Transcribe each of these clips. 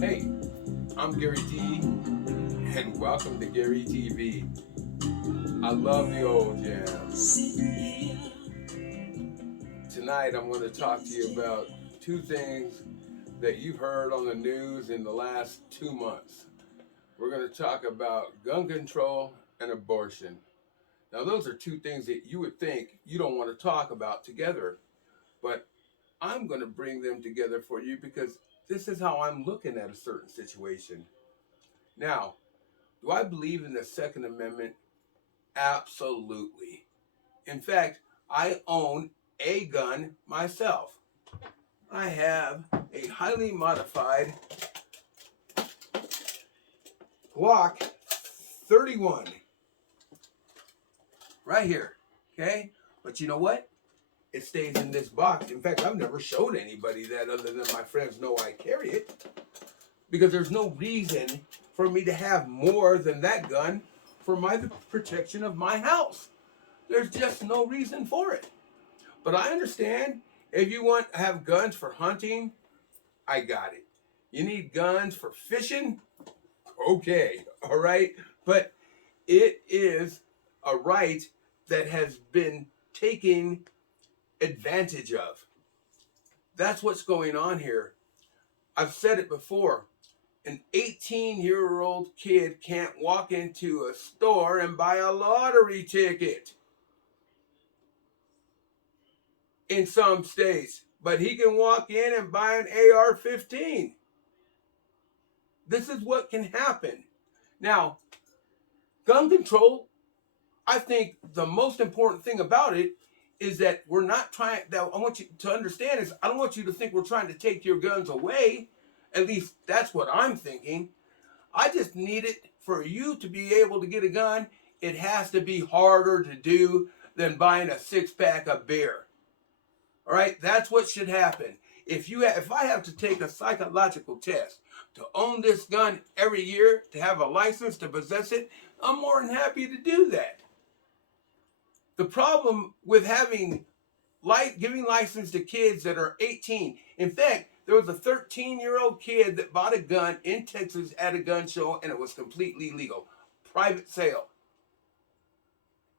Hey, I'm Gary T, and welcome to Gary TV. I love the old jams. Tonight, I'm going to talk to you about two things that you've heard on the news in the last 2 months. We're going to talk about gun control and abortion. Now, those are two things that you would think you don't want to talk about together, but I'm going to bring them together for you because this is how I'm looking at a certain situation. Now, do I believe in the Second Amendment? Absolutely. In fact, I own a gun myself. I have a highly modified Glock 31 right here. Okay? But you know what? It stays in this box. In fact, I've never showed anybody that other than my friends know I carry it because there's no reason for me to have more than that gun for the protection of my house. There's just no reason for it. But I understand if you want to have guns for hunting, I got it. You need guns for fishing? Okay, all right. But it is a right that has been taken advantage of. That's what's going on here. I've said it before. An 18-year-old kid can't walk into a store and buy a lottery ticket in some states, but he can walk in and buy an AR-15. This is what can happen. Now, gun control, I think the most important thing about it is that we're not trying, that I want you to understand is I don't want you to think we're trying to take your guns away. At least that's what I'm thinking. I just need it for you to be able to get a gun. It has to be harder to do than buying a six-pack of beer. All right, that's what should happen. If I have to take a psychological test to own this gun every year, to have a license to possess it, I'm more than happy to do that. The problem with giving license to kids that are 18. In fact, there was a 13-year-old kid that bought a gun in Texas at a gun show, and it was completely legal. Private sale.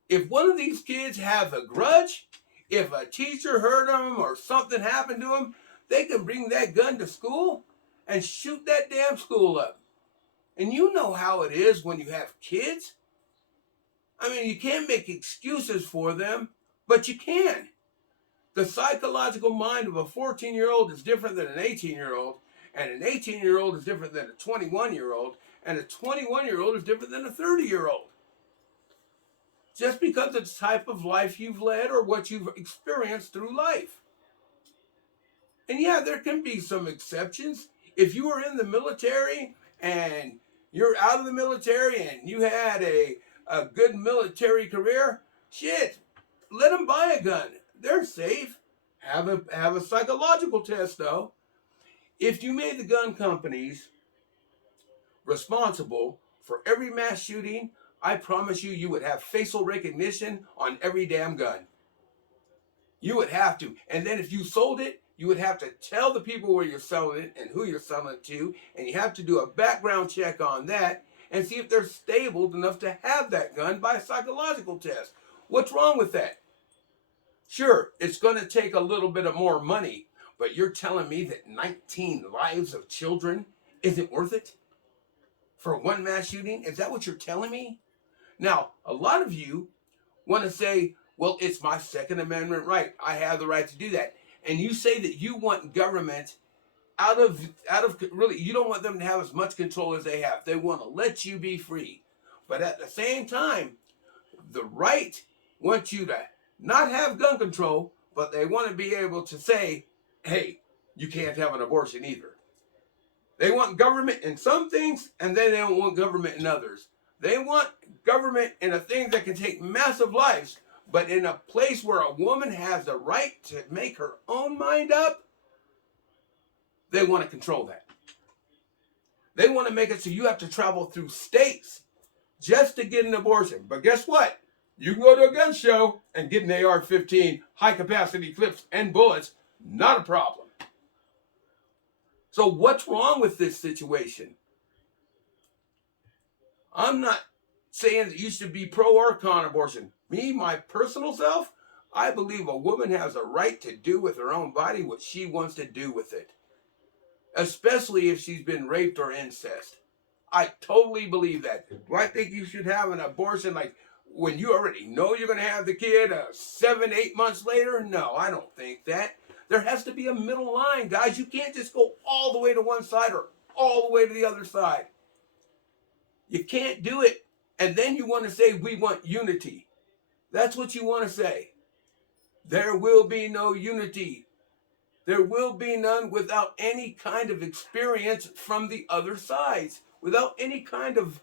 If one of these kids has a grudge, if a teacher hurt them or something happened to them, they can bring that gun to school and shoot that damn school up. And you know how it is when you have kids. I mean, you can't make excuses for them, but you can. The psychological mind of a 14-year-old is different than an 18-year-old, and an 18-year-old is different than a 21-year-old, and a 21-year-old is different than a 30-year-old. Just because of the type of life you've led or what you've experienced through life. And yeah, there can be some exceptions. If you were in the military and you're out of the military and you had a good military career, shit, let them buy a gun. They're safe. Have a psychological test though. If you made the gun companies responsible for every mass shooting, I promise you would have facial recognition on every damn gun. You would have to. And then if you sold it, you would have to tell the people where you're selling it and who you're selling it to. And you have to do a background check on that and see if they're stable enough to have that gun by a psychological test. What's wrong with that? Sure, it's going to take a little bit of more money, but you're telling me that 19 lives of children isn't worth it? For one mass shooting? Is that what you're telling me? Now, a lot of you want to say, well, it's my Second Amendment right. I have the right to do that. And you say that you want government out of really, you don't want them to have as much control as they have. They want to let you be free. But at the same time, the right wants you to not have gun control, but they want to be able to say, hey, you can't have an abortion either. They want government in some things, and then they don't want government in others. They want government in a thing that can take massive lives, but in a place where a woman has the right to make her own mind up, they want to control that. They want to make it so you have to travel through states just to get an abortion. But guess what? You can go to a gun show and get an AR-15, high capacity clips and bullets, not a problem. So what's wrong with this situation? I'm not saying that you should be pro or con abortion. Me, my personal self, I believe a woman has a right to do with her own body what she wants to do with it, especially if she's been raped or incest. I totally believe that. Do I think you should have an abortion like when you already know you're going to have the kid 7, 8 months later? No, I don't think that. There has to be a middle line, guys. You can't just go all the way to one side or all the way to the other side. You can't do it. And then you want to say, we want unity. That's what you want to say. There will be no unity. There will be none without any kind of experience from the other sides, without any kind of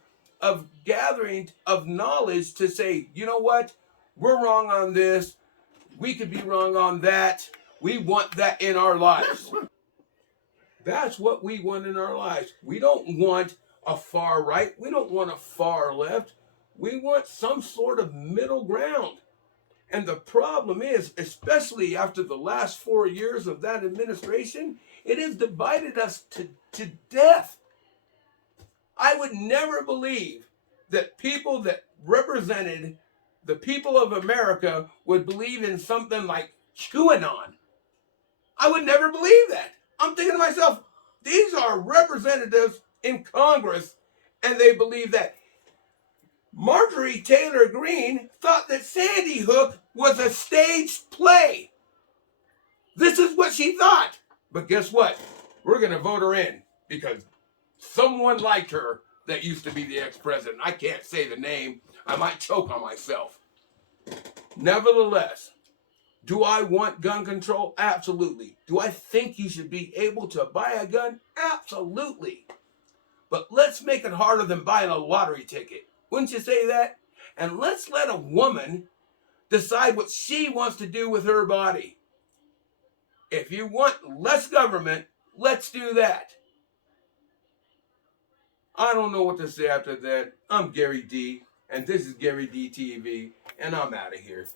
gathering of knowledge to say, you know what, we're wrong on this, we could be wrong on that, we want that in our lives. That's what we want in our lives. We don't want a far right, we don't want a far left, we want some sort of middle ground. And the problem is, especially after the last 4 years of that administration, it has divided us to death. I would never believe that people that represented the people of America would believe in something like QAnon. I would never believe that. I'm thinking to myself, these are representatives in Congress, and they believe that. Marjorie Taylor Greene thought that Sandy Hook was a staged play. This is what she thought. But guess what? We're going to vote her in because someone liked her that used to be the ex-president. I can't say the name. I might choke on myself. Nevertheless, do I want gun control? Absolutely. Do I think you should be able to buy a gun? Absolutely. But let's make it harder than buying a lottery ticket. Wouldn't you say that? And let's let a woman decide what she wants to do with her body. If you want less government, let's do that. I don't know what to say after that. I'm Gary D, and this is Gary D TV, and I'm out of here.